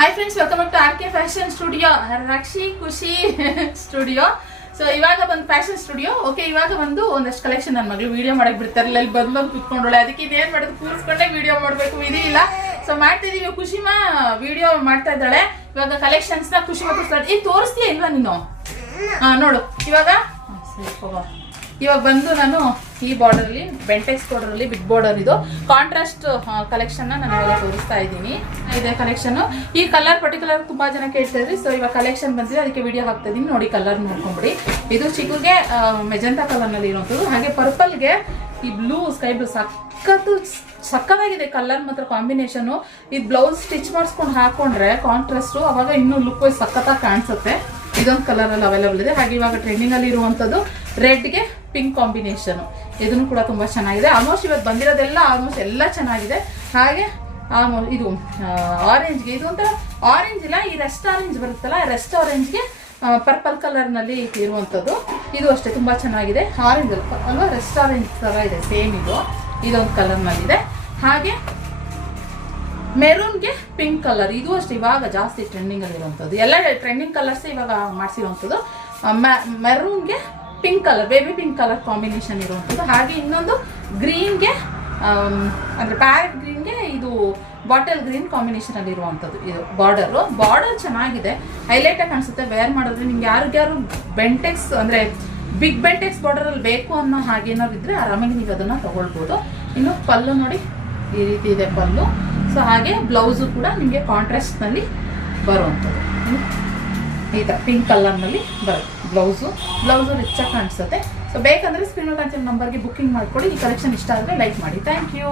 Hi friends, welcome back to R K fashion studio, Rakshi Khushi studio. So ಇವಾಗ ಬಂದು fashion studio. Okay, ಇವಾಗ ಬಂದು ಒಂದಷ್ಟು ಕಲೆಕ್ಷನ್ ನನ್ನ ಮಗಳು ವಿಡಿಯೋ ಮಾಡಕ್ ಬಿಡ್ತಾರಲ್ಲ, ಇಲ್ಲಿ ಬಂದು ಕುತ್ಕೊಂಡೋಳೆ. ಅದಕ್ಕೆ ಇದೇನ್ ಮಾಡೋದು, ಕೂರಿಸ್ಕೊಂಡೆ ವಿಡಿಯೋ ಮಾಡಬೇಕು, ವಿಧಿ ಇಲ್ಲ. ಸೊ ಮಾಡ್ತಿದೀವಿ. ಖುಷಿಮಾ ವಿಡಿಯೋ ಮಾಡ್ತಾ ಇದ್ದಾಳೆ. ಇವಾಗ ಕಲೆಕ್ಷನ್ಸ್ ನ ಖುಷಿ ಮತ್ತು ಈಗ ತೋರಿಸ್ತೀಯ ಇಲ್ವಾ ನೀನು? ನೋಡು ಇವಾಗ ಬಂದು ನಾನು ಈ ಬಾರ್ಡರ್ ಅಲ್ಲಿ ಬೆಂಟೆಕ್ಸ್ ಬಾರ್ಡರ್ ಅಲ್ಲಿ ಬಿಗ್ ಬಾರ್ಡರ್ ಇದು ಕಾಂಟ್ರಾಸ್ಟ್ ಕಲೆಕ್ಷನ್ ನಾನು ಇವಾಗ ತೋರಿಸ್ತಾ ಇದ್ದೀನಿ. ಇದೆ ಕಲೆಕ್ಷನ್. ಈ ಕಲರ್ ಪರ್ಟಿಕ್ಯುಲರ್ ತುಂಬಾ ಜನ ಕೇಳ್ತಾ ಇದ್ರಿ. ಸೊ ಇವಾಗ ಕಲೆಕ್ಷನ್ ಬಂದಿದೆ, ಅದಕ್ಕೆ ವಿಡಿಯೋ ಹಾಕ್ತಾ ಇದೀನಿ. ನೋಡಿ, ಕಲರ್ ನೋಡ್ಕೊಂಡ್ಬಿಡಿ. ಇದು ಚಿಕ್ಕುಗೆ ಮೆಜೆಂಟಾ ಕಲರ್ ನಲ್ಲಿ ಇರುವಂತದ್ದು. ಹಾಗೆ ಪರ್ಪಲ್ಗೆ ಈ ಬ್ಲೂ, ಸ್ಕೈ ಬ್ಲೂ ಸಕ್ಕತ್ತಾಗಿದೆ ಕಲರ್ ಮಾತ್ರ ಕಾಂಬಿನೇಷನ್. ಈ ಬ್ಲೌಸ್ ಸ್ಟಿಚ್ ಮಾಡಿಸ್ಕೊಂಡು ಹಾಕೊಂಡ್ರೆ ಕಾಂಟ್ರಾಸ್ಟ್, ಅವಾಗ ಇನ್ನೂ ಲುಕ್ ವೈಸ್ ಸಕ್ಕತ್ತಾಗಿ ಕಾಣಿಸುತ್ತೆ. ಇದೊಂದು ಕಲರ್ ಅಲ್ಲಿ ಅವೈಲೇಬಲ್ ಇದೆ. ಹಾಗೆ ಇವಾಗ ಟ್ರೆಂಡಿಂಗ್ ಅಲ್ಲಿ ಇರುವಂತದ್ದು ರೆಡ್ಗೆ ಪಿಂಕ್ ಕಾಂಬಿನೇಷನ್. ಇದನ್ನು ಕೂಡ ತುಂಬಾ ಚೆನ್ನಾಗಿದೆ. ಆಲ್ಮೋಸ್ಟ್ ಇವತ್ತು ಬಂದಿರೋದೆಲ್ಲ ಆಲ್ಮೋಸ್ಟ್ ಎಲ್ಲ ಚೆನ್ನಾಗಿದೆ. ಹಾಗೆ ಇದು ಆರೆಂಜ್ಗೆ, ಇದು ಒಂಥರ ಆರೆಂಜ್ ಇಲ್ಲ, ಈ ರೆಸ್ಟ್ ಆರೆಂಜ್ ಬರುತ್ತಲ್ಲ, ರೆಸ್ಟ್ ಆರೆಂಜ್ಗೆ ಪರ್ಪಲ್ ಕಲರ್ ನಲ್ಲಿ ಇರುವಂತದ್ದು. ಇದು ಅಷ್ಟೇ ತುಂಬಾ ಚೆನ್ನಾಗಿದೆ. ಆರೆಂಜ್ ಅಲ್ವಾ, ರೆಸ್ಟ್ ಆರೆಂಜ್ ತರ ಇದೆ ಸೇಮ್. ಇದೊಂದು ಕಲರ್ ನಲ್ಲಿ ಇದೆ. ಹಾಗೆ ಮೆರೂನ್ಗೆ ಪಿಂಕ್ ಕಲರ್, ಇದು ಅಷ್ಟೇ ಇವಾಗ ಜಾಸ್ತಿ ಟ್ರೆಂಡಿಂಗ್ ಅಲ್ಲಿ ಇರುವಂತದ್ದು. ಎಲ್ಲ ಟ್ರೆಂಡಿಂಗ್ ಕಲರ್ಸ್ ಇವಾಗ ಮಾಡಿಸಿರುವಂತದ್ದು. ಮೆರೂನ್ಗೆ pink colour, baby pink colour combination ಇರುವಂತದ್ದು. ಹಾಗೆ ಇನ್ನೊಂದು ಗ್ರೀನ್ಗೆ ಅಂದ್ರೆ ಪ್ಯಾರೆಟ್ ಗ್ರೀನ್ಗೆ ಇದು ಬಾಟಲ್ ಗ್ರೀನ್ ಕಾಂಬಿನೇಷನ್ ಅಲ್ಲಿ ಇರುವಂತದ್ದು. ಇದು ಬಾರ್ಡರ್ ಚೆನ್ನಾಗಿದೆ, ಹೈಲೈಟ್ ಆಗಿ ಕಾಣಿಸುತ್ತೆ. ವೇರ್ ಮಾಡಿದ್ರೆ ನಿಮ್ಗೆ ಯಾರು ಬೆಂಟೆಕ್ಸ್ ಅಂದ್ರೆ ಬಿಗ್ ಬೆಂಟೆಕ್ಸ್ ಬಾರ್ಡರ್ ಅಲ್ಲಿ ಬೇಕು ಅನ್ನೋ ಹಾಗೇನಾದ್ರು ಇದ್ರೆ ಆರಾಮಾಗಿ ನೀವು ಅದನ್ನ ತಗೊಳ್ಬಹುದು. ಇನ್ನು ಪಲ್ಲು ನೋಡಿ, ಈ ರೀತಿ ಇದೆ ಪಲ್ಲು. ಸೊ ಹಾಗೆ ಬ್ಲೌಸು ಕೂಡ ನಿಮಗೆ ಕಾಂಟ್ರಾಸ್ಟ್ ನಲ್ಲಿ ಬರುವಂಥದ್ದು. ಈ ಥರ ಪಿಂಕ್ ಕಲರ್ ನಲ್ಲಿ ಬರುತ್ತೆ ಬ್ಲೌಸು ರಿಚ್ ಆಗಿ ಕಾಣಿಸುತ್ತೆ. ಸೊ ಬೇಕಂದ್ರೆ ಸ್ಕ್ರೀನ್ ಕಾಣಿಸೋ ನಂಬರ್ಗೆ ಬುಕ್ಕಿಂಗ್ ಮಾಡ್ಕೊಳ್ಳಿ. ಈ ಕಲೆಕ್ಷನ್ ಇಷ್ಟ ಆದರೆ ಲೈಕ್ ಮಾಡಿ. Thank you.